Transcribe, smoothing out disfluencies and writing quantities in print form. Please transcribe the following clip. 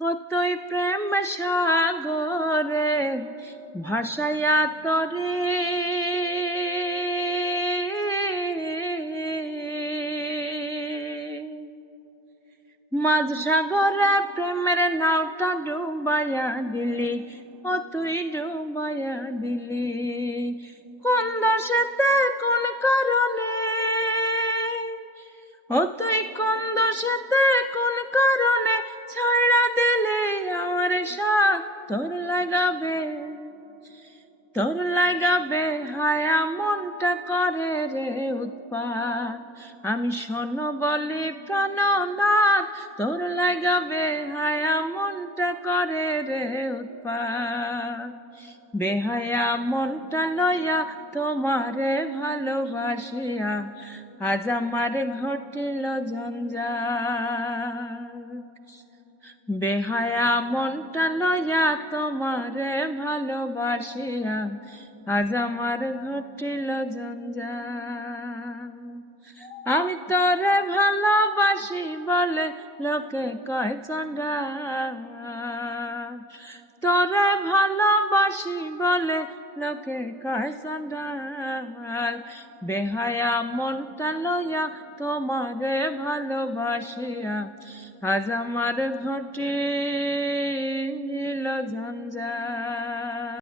কতই প্রেম সাগরে ভাসাইয়া তরে মাঝ সাগরে প্রেমের নাওটা ডুবাইয়া দিলি, ও তুই ডুবাইয়া দিলি। কোন দোষেতে কোন কারণে, ও তুই কোন দোষেতে কোন কারণে ছাইড়া দিলে আমার সাথ। তোর লাগাবে হায়া মনটা করে রে উৎপাত। আমি শোন বলি প্রাণনাথ, তোর লাগাবে হায়া মনটা করে রে উৎপাত। বেহায়া মনটা লইয়া তোমারে ভালোবাসিয়া আজ আমার ঘটিল ঝঞ্ঝাট। বেহায়া মনটা লইয়া তোমারে ভালোবাসিয়া আজ আমার ঘটিল ঝঞ্ঝাট। আমি তোরে ভালোবাসি বলে লোকে কয় চন্ডাল, তোরে ভালোবাসি বলে লোকে কয় চন্ডাল। বেহায়া মনটা লইয়া তোমারে ভালোবাসিয়া আজ আমার ঘটিল ঝঞ্ঝাট।